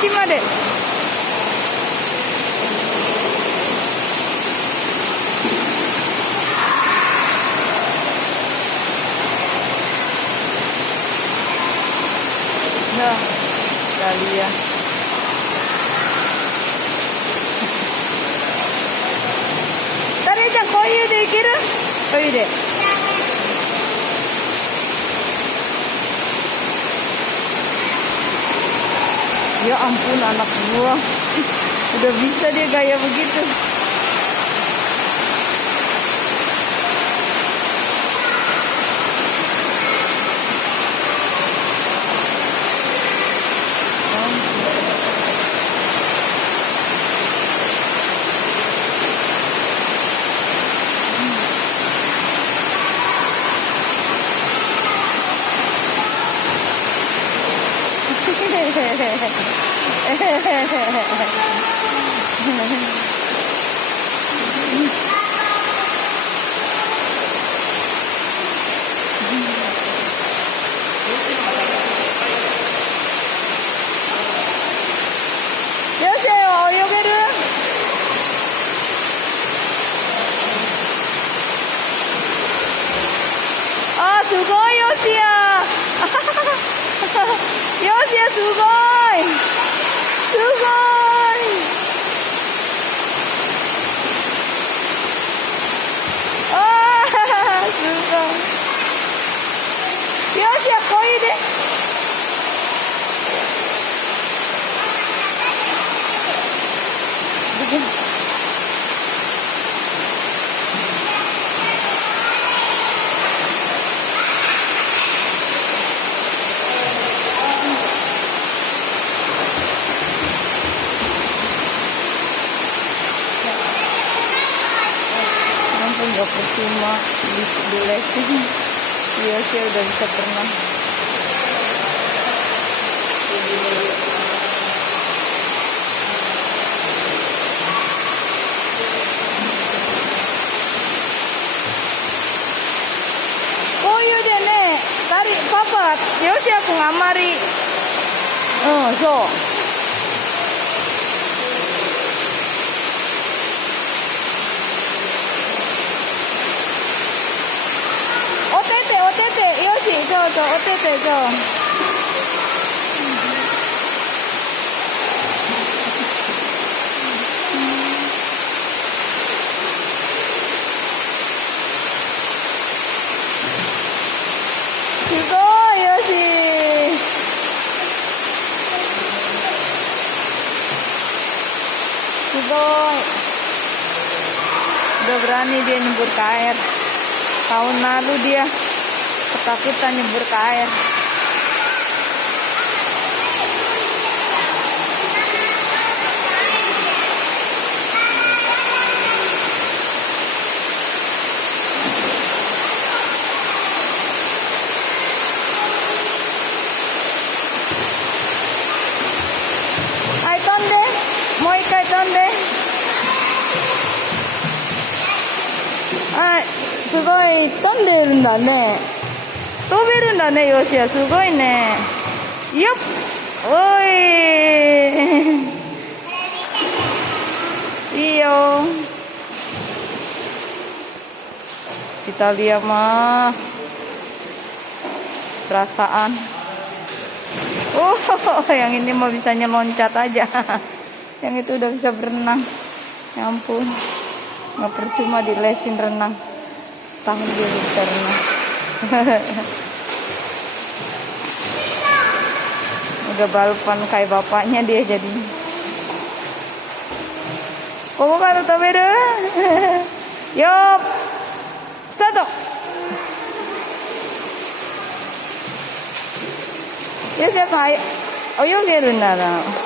端まで。Nah, kita lihat. Tadi aja koyu de ikeru? Koyu de. Ya ampun anak gua. Udah bisa dia gaya begitu. 아, すごいよしや。よしや、すごい。すごい。ああ、すごい。よしや、こいで。Nggak percuma di lesin. Iya sih udah bisa berenang. Koyu de ne. Tari papa, Yoshi aku ngamari. So. Yo, otete yo. Sugoi, Yoshi. Sugoi. Udah berani dia nyebur ke air. Tahun lalu dia ketakutan nyebur ke air. Hai, tonde. Mau ikai tonde. Ah, sugoi tonderu nda ne. 飛べるんだね、よしや、すごいね。よっ、おい。いいよ。Kita lihat mah perasaan. Oh, yang ini mah bisanya loncat aja. Yang itu udah bisa berenang. Ya ampun, nggak percuma dilesin renang. Tahun dia bisa renang. Udah balapan kayak bapaknya dia jadi. Komo kara taberu? Yo, start. Yo, 泳げるなら。